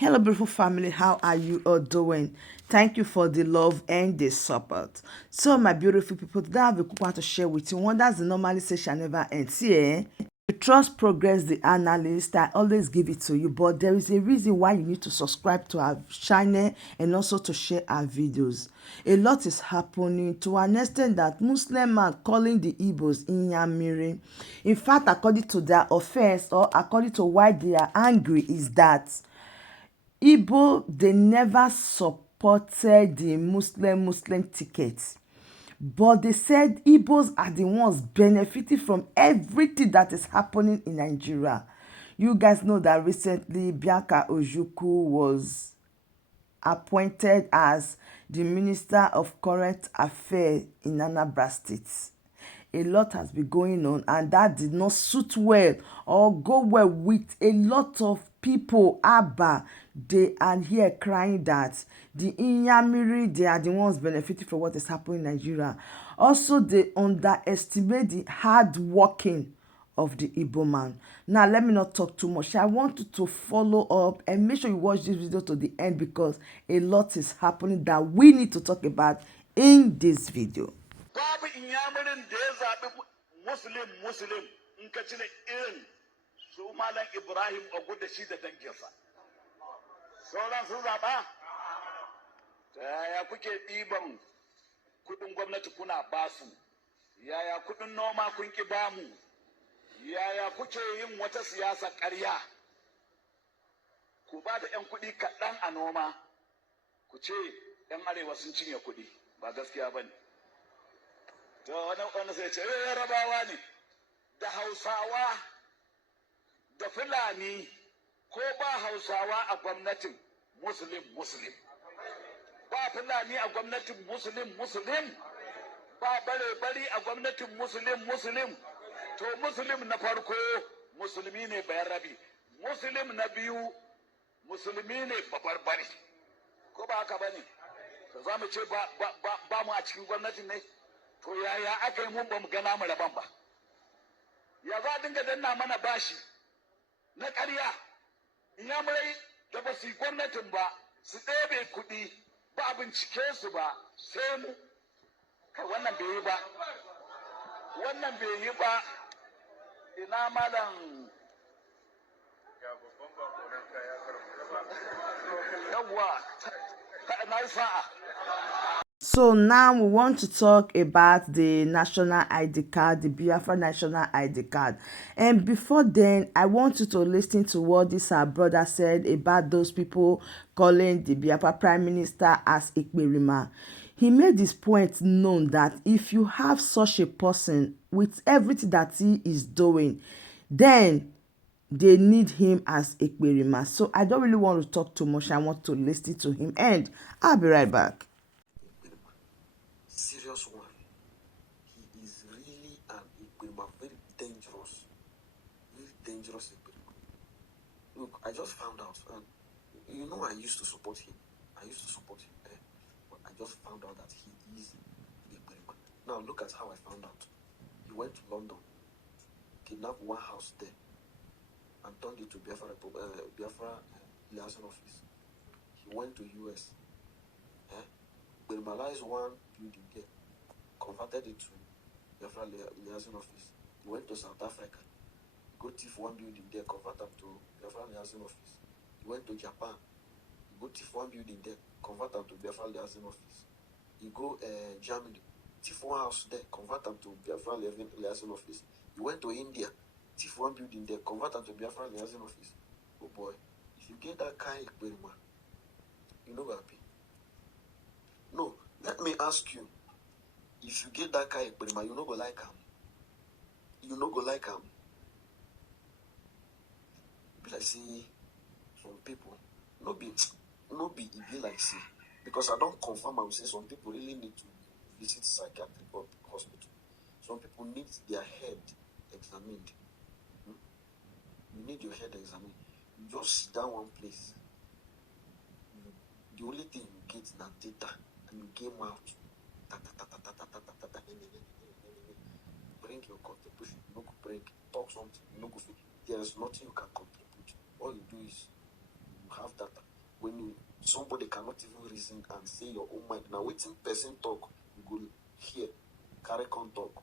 Hello, beautiful family. How are you all doing? Thank you for the love and the support. So, my beautiful people, today I have a quick one to share with you. One that's the normally say shall never end. See, you trust progress, the analyst. I always give it to you, but there is a reason why you need to subscribe to our channel and also to share our videos. A lot is happening to an extent that Muslim are calling the Igbos Inyamiri. In fact, according to their offense or according to why they are angry, is that Igbo, they never supported the Muslim tickets. But they said Igbos are the ones benefiting from everything that is happening in Nigeria. You guys know that recently Bianca Ojukwu was appointed as the Minister of Current Affairs in Anambra State. A lot has been going on, and that did not suit well or go well with a lot of people. Abba, they are here crying that the Inyamiri, they are the ones benefiting from what is happening in Nigeria. Also, they underestimate the hard working of the Igbo man. Now, let me not talk too much. I want you to follow up and make sure you watch this video to the end because a lot is happening that we need to talk about in this video. Babu Inyamirin da ya zaɓi Muslim in ka cire irin su Malam Ibrahim Ogu da shi da danginsa. Sauran sun zaɓa? Ta yaya kuke ɗiban kuɗin gwamnati kuna basu? Yaya kuɗin noma kun ki bamu? Yaya kuke yin wata siyasa ƙarya? Ku ba da 'yan kuɗi kaɗan a noma, ku ce 'yan arewa sun cinye kuɗi, ba gaskiya ba ne. To wani sai ce Yarabawa ne da Hausawa da Fulani ko ba Hausawa a gwamnatin Muslim ba Fulani a gwamnatin Muslim ba bare-bari a gwamnatin Muslim to Muslim na farko musulmi ne Bayarabi, Muslim na biyu musulmi ne Babarbari, ko ba haka ba ne? To za mu ce ba mu a cikin gwamnatin ne? To yaya aka yi mun ba mu gana mu rabon ba? Ya za a dinga danna mana bashi na ƙarya? Inyamurai da ba su yi gwamnatin ba su ɗebe kuɗi ba a bincike su ba sai mu. Kai wannan bai yi ba. Wannan bai yi ba. Ina malam yawwa na yi sa'a. So now we want to talk about the national ID card, the Biafra national ID card. And before then, I want you to listen to what this our brother said about those people calling the Biafra Prime Minister as Ekpa. He made this point known that if you have such a person with everything that he is doing, then they need him as Ekpa. So I don't really want to talk too much. I want to listen to him, and I'll be right back. Serious one. He is really an Ekpa, very dangerous Ekpa. Look, I just found out, and you know I used to support him. But I just found out that he is Ekpa. Now look at how I found out. He went to London, kidnapped one house there, and turned it to Biafra liaison office. He went to US. Minimalized one building there, converted it to Biafra liaison office. He went to South Africa, go thief one building there, convert them to Biafra liaison office. He went to Japan, he go thief one building there, convert them to Biafra liaison office. He go Germany, thief one house there, convert them to Biafra liaison office. He went to India, thief one building there, convert them to Biafra liaison office. Oh boy, if you get that kind of experiment, you know happy. No, let me ask you. If you get that kind of experiment, you no go like him. You no go like him. Be like see some people. No be it be like see. Because I don't confirm I will say some people really need to visit psychiatric hospital. Some people need their head examined. You need your head examined. You just sit down one place. The only thing you get is that data. And you game out. Bring your contribution. You no go bring. Talk something. You no go fit. There is nothing you can contribute. All you do is you have data. when somebody cannot even reason and say your own mind. Now, waiting person talk, you go hear, carry on talk.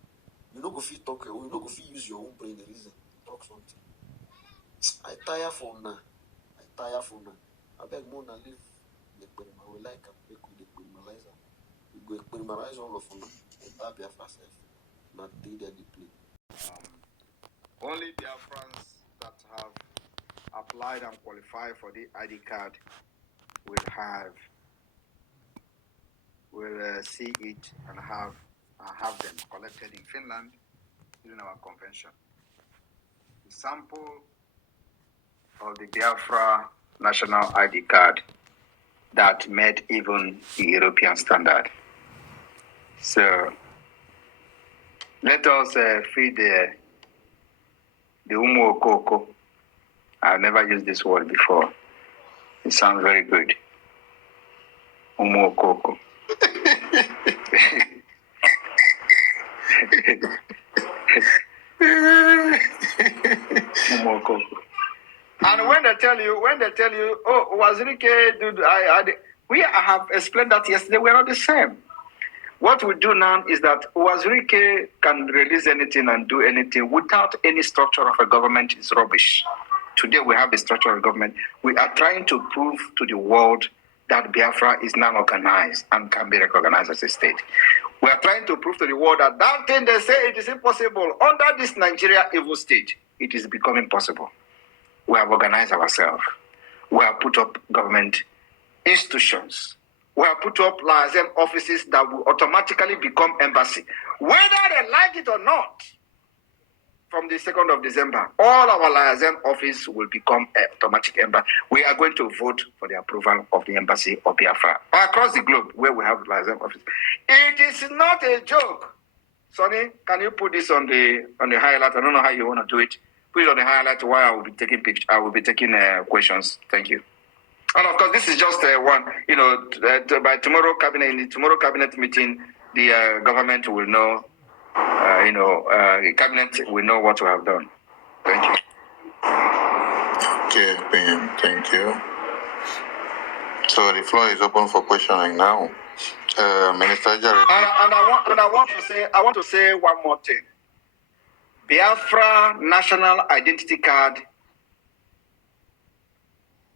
You know, go fit talk, you know, go fit use your own brain reason, talk something. I tire for now. I beg more than leave the experiment. We like and make with the experimalizer. We go experimalize all of them. That Biafra self. Not they that they play. Only Biafrans that have applied and qualified for the ID card will see it and have them collected in Finland during our convention. The sample of the Biafra national ID card that met even the European standard. So let us feed the Umu Okoko. I've never used this word before. It sounds very good. Umu Okoko. Umu Okoko. And when they tell you, oh, Wazirike, dude, we have explained that yesterday. We're not the same. What we do now is that Wazirike can release anything and do anything without any structure of a government is rubbish. Today we have the structure of government. We are trying to prove to the world that Biafra is now organized and can be recognized as a state. We are trying to prove to the world that that thing they say it is impossible. Under this Nigeria evil state, it is becoming possible. We have organized ourselves. We have put up government institutions. We have put up liaison offices that will automatically become embassy. Whether they like it or not, from the 2nd of December, all our liaison office will become automatic embassy. We are going to vote for the approval of the embassy of Biafra across the globe where we have liaison office. It is not a joke. Sonny, can you put this on the highlight? I don't know how you want to do it. Put it on the highlight while I will be taking pictures. I will be taking questions. Thank you. And of course, this is just one. By tomorrow in the tomorrow cabinet meeting, the government will know. The cabinet will know what we have done. Thank you. Okay, Ben, thank you. So the floor is open for questioning now. Minister Jerry. And I want to say one more thing. Biafra national identity card.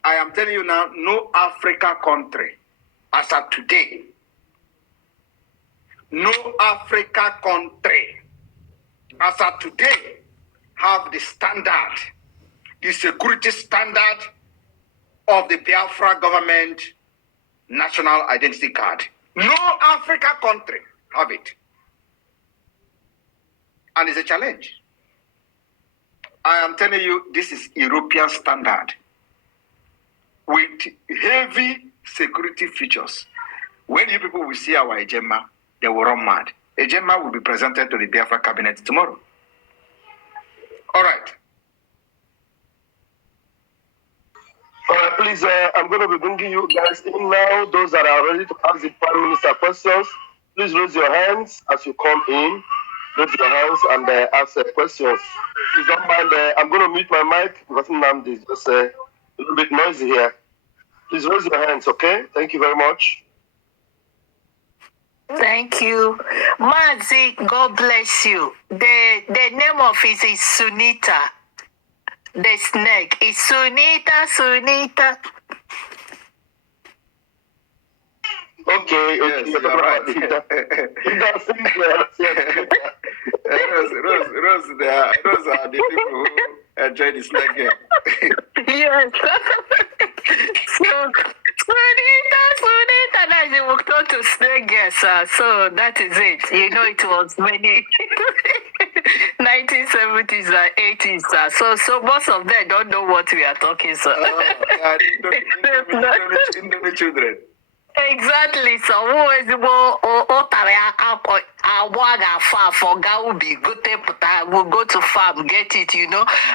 I am telling you now, no Africa country, as of today, no Africa country, as of today, have the standard, the security standard of the Biafra government national identity card. No Africa country have it. And it's a challenge. I am telling you, this is European standard with heavy security features. When you people will see our Ejema, they will run mad. Ejema will be presented to the Biafra cabinet tomorrow. All right. All right, please, I'm going to be bringing you guys in now. Those that are ready to ask the Prime Minister questions, please raise your hands as you come in. Raise your hands and ask questions. Please don't mind, I'm going to mute my mic because Namdi is just a little bit noisy here. Please raise your hands, okay? Thank you very much. Thank you. Mazi, God bless you. The name of it is Sunita. The snake is Sunita. Okay, Yes, you're talking right. about it. Rose, those are the people who enjoy the snake game. Yes. So, Sunita, that's the work to snake, yes, so that is it. You know, it was many 1970s and 80s, so most of them don't know what we are talking, sir. Indomie children. Exactly. So who is more we'll go to farm, get it,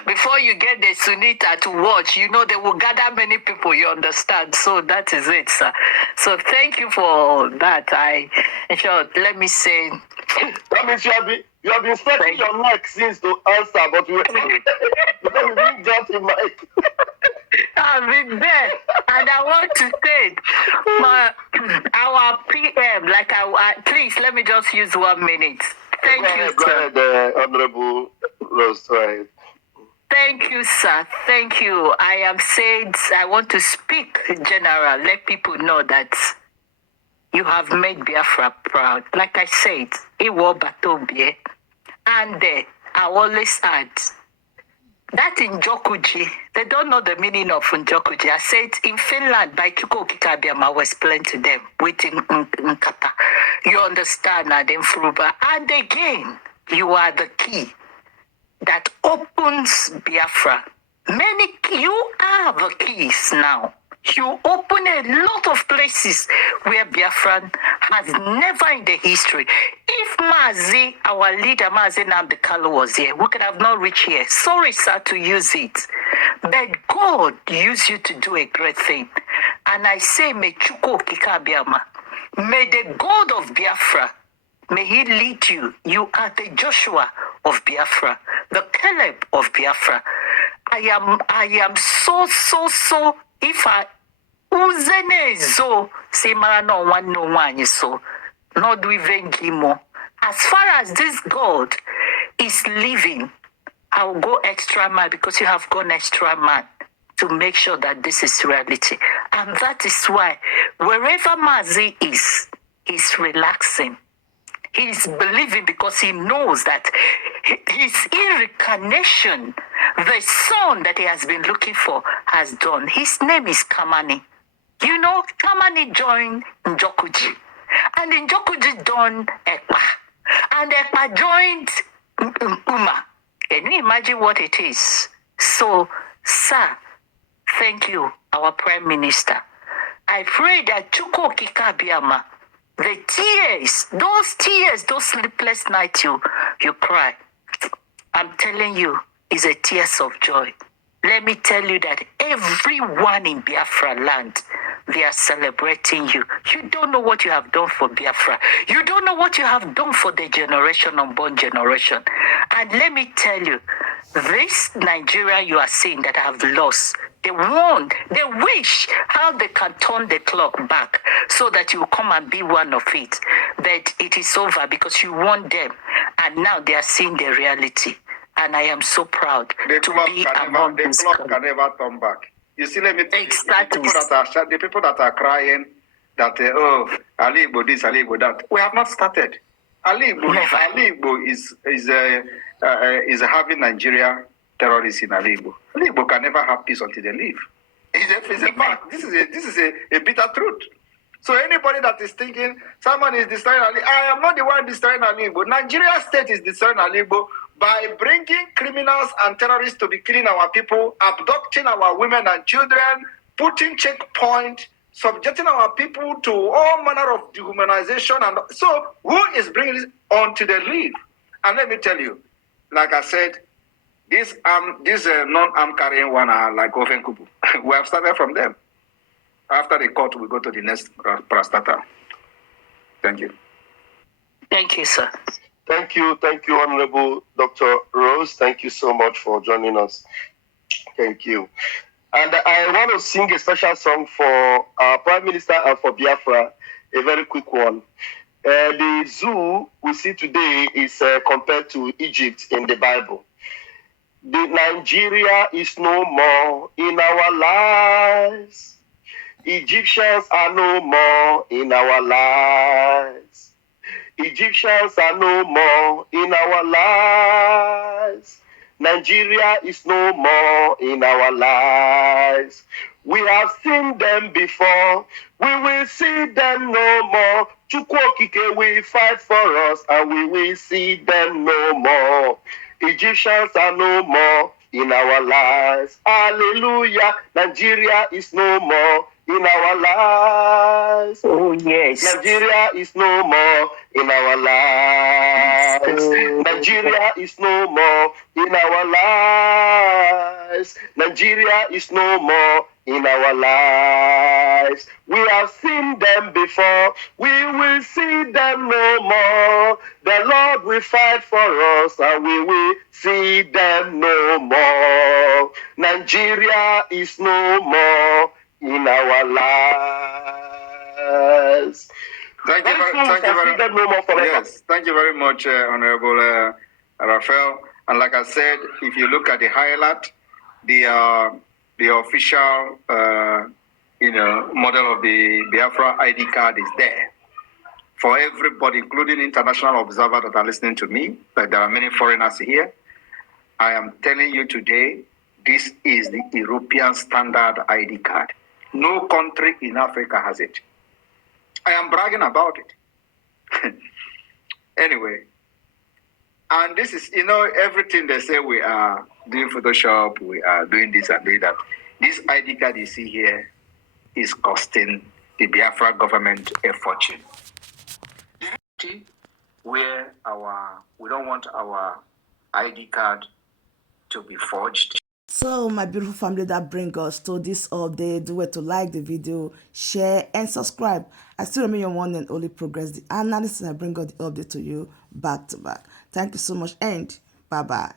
Before you get the Sunita to watch, they will gather many people, you understand. So that is it, sir. So thank you for that. Let me say. That means you have been stretching your neck since to answer, but you didn't get the mic. I've been there, and I want to say, our PM, like please let me just use 1 minute. Thank you, Go sir. ahead, Honorable Rose. Go ahead. Thank you, sir. Thank you. I want to speak general. Let people know that you have made Biafra proud. Like I said, Iwo Batobie. And I always add, that in Njokuji, they don't know the meaning of Njokuji. I said in Finland, by Chuko Kikabiam, I will explain to them with Nkata. You understand, and then Fruba. And again, you are the key that opens Biafra. You are the keys now. You open a lot of places where Biafran has never in the history. If Mazi, our leader, Mazi Namdekalo was here, we could have not reached here. Sorry, sir, to use it. But God used you to do a great thing. And I say, may Chuko Kikabiama, may the God of Biafra, may he lead you. You are the Joshua of Biafra, the Caleb of Biafra. I am so, if I Uzene zo simara no one no one so not even gimo. As far as this God is living, I'll go extra mile because you have gone extra mile to make sure that this is reality. And that is why wherever Mazi is, he's relaxing. He's believing because he knows that his incarnation, the son that he has been looking for, has done. His name is Kamani. You know, Kamani joined Njokuji. And Njokuji joined Ekpa. And Ekpa joined Uma. Can you imagine what it is? So, sir, thank you, our Prime Minister. I pray that Chuko Kikabiama, the tears, those sleepless nights you cry, I'm telling you, is a tears of joy. Let me tell you that everyone in Biafra land, they are celebrating you. You don't know what you have done for Biafra. You don't know what you have done for the unborn generation. And let me tell you, this Nigeria you are seeing that have lost, they wish how they can turn the clock back so that you come and be one of it. But it is over because you want them. And now they are seeing the reality. And I am so proud to be among this country. The clock can never turn back. You see, let me tell exactly. You, the people that are crying that, Ali Igbo this, Ali Igbo that, we have not started. Ali Igbo is having Nigeria terrorists in Ali Igbo. Ali Igbo can never have peace until they leave. It's a fact. This is a bitter truth. So anybody that is thinking someone is destroying Ali, I am not the one destroying Ali Igbo. Nigeria state is destroying Ali Igbo by bringing criminals and terrorists to be killing our people, abducting our women and children, putting checkpoint, subjecting our people to all manner of dehumanization. And so who is bringing this on to the leave? And let me tell you, like I said, this non-arm carrying one are like Ofenkubu. We have started from them. After the court, we go to the next prostata. Thank you. Thank you, sir. Thank you, Honorable Dr. Rose. Thank you so much for joining us. Thank you. And I want to sing a special song for our Prime Minister and for Biafra, a very quick one. The zoo we see today is compared to Egypt in the Bible. The Nigeria is no more in our lives. Egyptians are no more in our lives. Egyptians are no more in our lives. Nigeria is no more in our lives. We have seen them before. We will see them no more. Chukwokike will fight for us and we will see them no more. Egyptians are no more in our lives. Hallelujah. Nigeria is no more in our lives. Oh, yes. Nigeria is no more in our lives. Nigeria is no more in our lives. Nigeria is no more in our lives. lives. We have seen them before, we will see them no more. The Lord will fight for us and we will see them no more. Nigeria is no more in our lives. Thank you very much. Yes, thank you very much, Honorable Raphael. And like I said, if you look at the highlight, the official, model of the Biafra ID card is there for everybody, including international observers that are listening to me. Like there are many foreigners here. I am telling you today, this is the European standard ID card. No country in Africa has it. I am bragging about it. Anyway, and this is, everything they say we are doing Photoshop, we are doing this and doing that. This ID card you see here is costing the Biafra government a fortune. Where we don't want our ID card to be forged. So my beautiful family, that brings us to this update. Do it to like the video, share and subscribe. I still remain your one and only Progress the analysis. I bring out the update to you back to back. Thank you so much and bye bye.